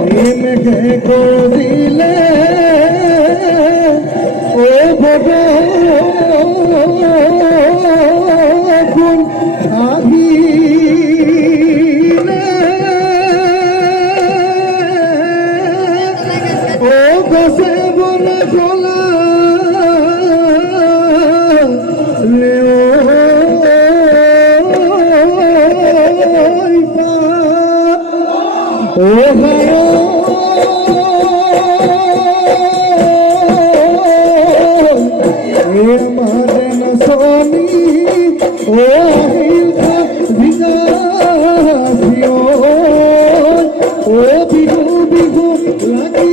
ইনকে করিলে ও ভগবান আহিলে ও গছে বনে খোলা ও মদন সোনি ও ভিজাসিও ও বিহু বিহু লাগি